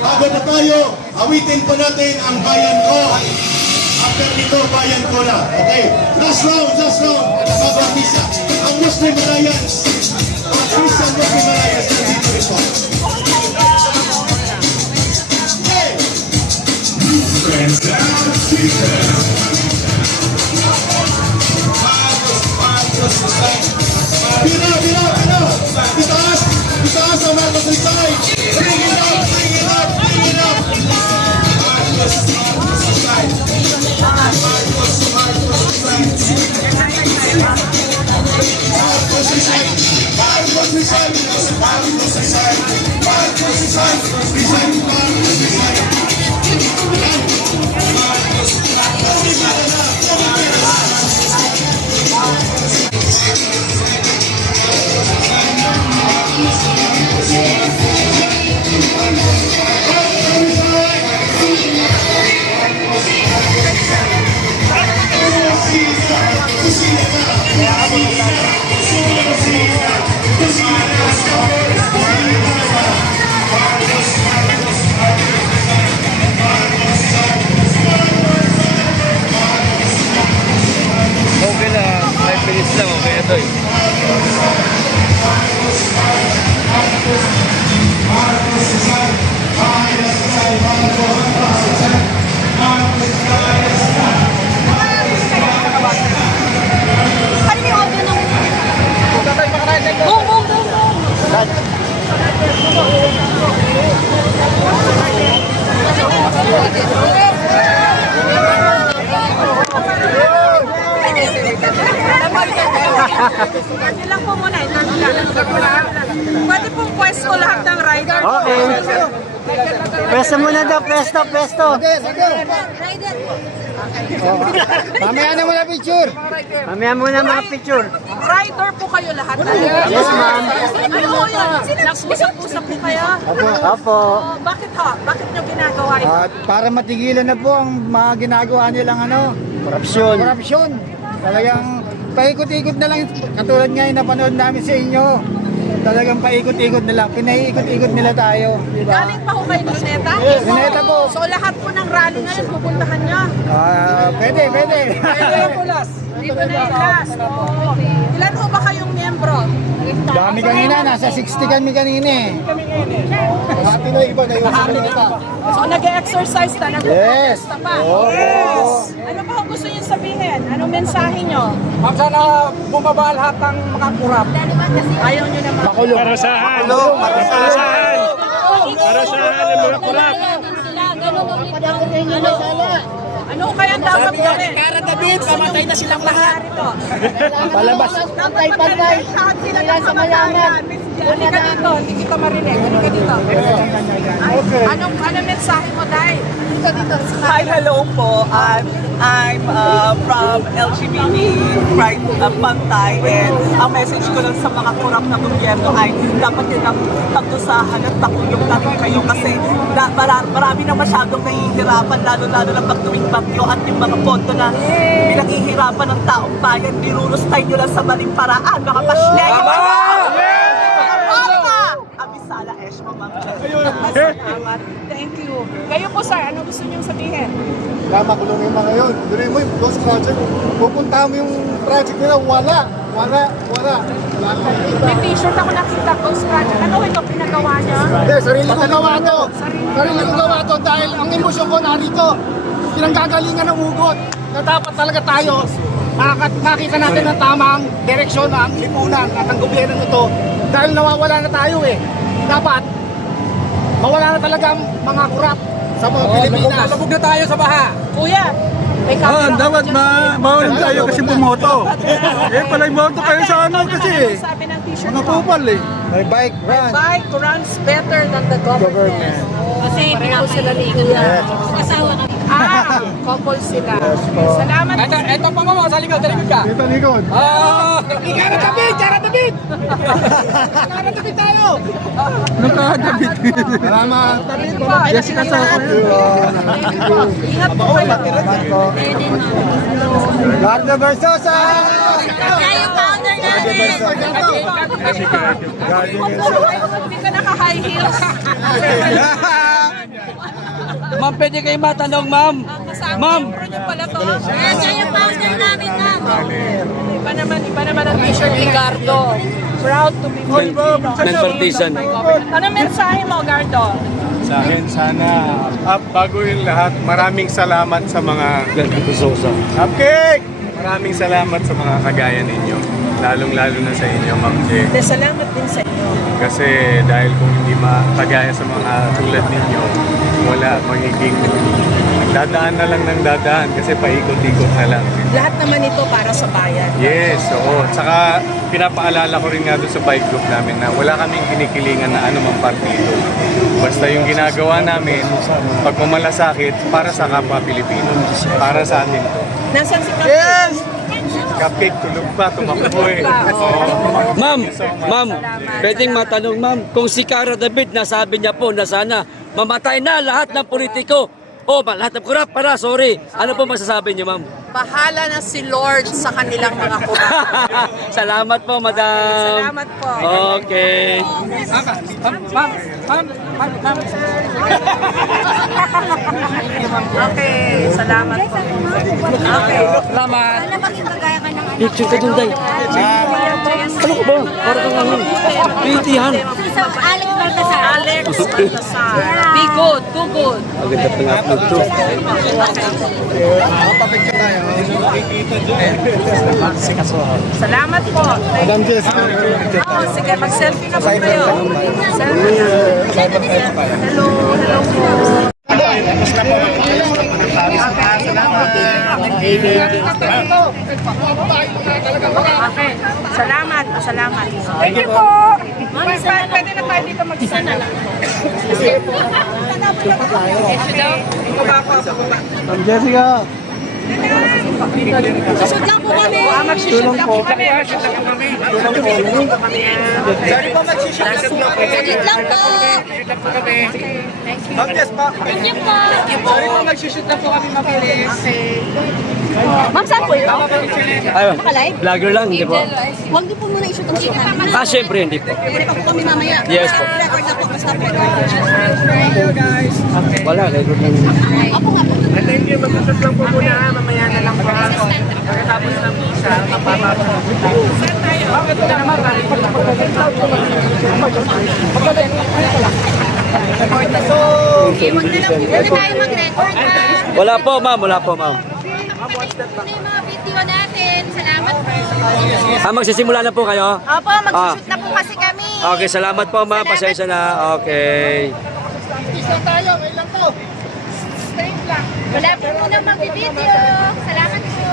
Bago na tayo, awitin pa natin ang bayan ko. After nito, bayan ko na. Okay? Last round, Mabapisa. Ang Muslim Alliance. Ang Christian Muslim Alliance. Nandito rin po. Okay! Bira! Itaas ang mga magritay! Bring it up! Ilang po muna, pwede pong pwesto lahat ng rider. Okay. Pwesto muna daw, pwesto. Rider. Mamaya na muna picture. Mamaya muna mga picture. Rider po kayo lahat. Yes, ma'am. Ano po yun? Nag-usap-usap po kayo? Opo. Bakit ho? Bakit nyo ginagawa ito? At para matigilan na po ang mga ginagawa nilang korupsyon. Talagang paikot-ikot na lang, katulad nga yung napanood namin sa inyo. Talagang paikot-ikot na lang, pinaiikot-ikot nila tayo, di ba? Galing pa ho kayo Luneta? Luneta po. So lahat po ng rally ngayon pupuntahan nyo? Pwede. Dito na yung last. Ilan ho ba kayong miyembro? Dami kanina, nasa 60 kami kanina eh. Happy na iba na yung Luneta. So nag-exercise na, Yes. nag-protesta pa? Yes. Ano ba gusto niyo sabihin? Anong mensahe nyo? Ma'am, sana bumaba lahat ng mga kurap. Ayaw nyo naman. Makulong. Para saan ang mga kurap? Ano kaya dapat gawin? Kara David, pamatay na silang lahat. Palabas. Pantay-pantay. Sila sa mayaman. Halika dito, hindi kita marinig. Halika dito. Anong mensahe mo, Day? Hi, hello po. I'm from LGBT Pride Pantay, and ang message ko lang sa mga kurap na gobyerno ay dapat din ang pagdusahan at pakulong natin kayo kasi marami na masyadong nahihirapan, lalo-lalo na pag tuwing bagyo at yung mga pondo na pinaghihirapan ng taong bayan, nirurustay nyo lang sa maling paraan, mga pasleg! Abisala Eshma, ma'am. Thank you. Kayo po, sir, ano gusto niyong sabihin? Kaya makulong yung mga yun. Duloy mo yung Ghost Project. Pupunta mo yung project nila, wala. May t-shirt ako nakita, Ghost Project. Ano ito, pinagawa niya? Hindi, sarili ko gawa to. Sarili ko gawa to dahil ang emosyon ko narito. Pinanggagalingan ng ugot na dapat talaga tayo makita natin ang tamang direksyon ng lipunan at ang gobyerno nito. dahil nawawala na tayo eh. Dapat, mawala na talaga ang mga kurap sa mga Pilipinas. Labog na tayo sa baha. Kuya, may camera. Dapat maulan tayo kasi bumoto. Eh, pala boto kayo sa ano kasi eh. Sabi ng t-shirt Mga mo. kupal eh. May bike run. Bike runs better than the government. Kasi pareho sila ni Kuya. Asawa ka. Couple sila. Salamat. Ito pa mo, sa likod ka. Dito likod. Ikara tabid! Tayo! Nakadabit. Salamat. Jessica sa Ingat po kayo. Salamat po. Gardo Versosa! Kayo founder natin. Hindi ka naka-high heels. Ma'am, pwede kayo matanong, ma'am. Ma'am. Ma'am. Nyo pala to. Kayo founder namin, ma'am. Iba naman ang t-shirt ni Gardo. Proud to be Filipino. Non-partisan. Ano mensahe mo, Gardo? Sa akin, sana bago yung lahat, maraming salamat sa mga Cupcake! Maraming salamat sa mga kagaya ninyo. Lalong-lalo na sa inyo, Ma'am J. Salamat din sa inyo. Kasi dahil kung hindi makagaya sa mga tulad ninyo, wala magiging dadaan na lang ng dadaan kasi paikot-ikot na lang. Lahat naman ito para sa bayan. Yes, oo. Tsaka pinapaalala ko rin nga doon sa bike group namin na wala kaming kinikilingan na anumang partido. Basta yung ginagawa namin, pagmamalasakit para sa kapwa Pilipino. Para sa atin to. Nasaan si Kapit? Yes! Cupcake, tulog pa, tumakbo eh. Oo. Ma'am, pwedeng matanong, ma'am, kung si Cara David nasabi niya po na sana mamatay na lahat ng politiko o lahat ng kurap ano po masasabi niyo, ma'am? Bahala na si Lord sa kanilang mga kurap. Salamat po, madam. Salamat po. Okay. Okay, salamat po. Okay. Salamat. Sana maging kagaya ka ng anak. Picture ka dun, Day. Ano ko ba? Para kang ano? Pitihan. Sa Alex Baltasar. Alex Baltasar. Be good, do good. Maganda pa nga po ito. Salamat po. Madam Jessica. Oh, sige, mag-selfie na po kayo. Selfie na. Hello, hello po. Okay. Salamat, salamat. Thank you po. Pwede na tayo dito mag-sana lang. Madam Jessica. Susod lang po kami. Mag-shoot lang po kami. Saglit lang po. Thank you po. Mag-shoot na po kami mabilis. Ma'am, saan po ito? Ayun. Nakalive? Vlogger lang, di po? Huwag niyo po muna i-shoot ang shoot namin. Siyempre, hindi po. Pwede pa po kami mamaya. Yes po. Record na po. Basta record. Wala, record lang. Ako nga po. Thank you, mag-shoot lang po muna. Mamaya na lang po. Pagkatapos ng visa, mapapapag. Huwag na lang po. Pwede tayo mag-record ha. Wala po, ma'am. Wala po, ma'am. Ito na yung mga video natin. Salamat po. Magsisimula na po kayo? Opo, mag-shoot na po kasi kami. Okay, salamat po, ma'am. Pasensya na. Okay. Wala po muna mag-video. Salamat po.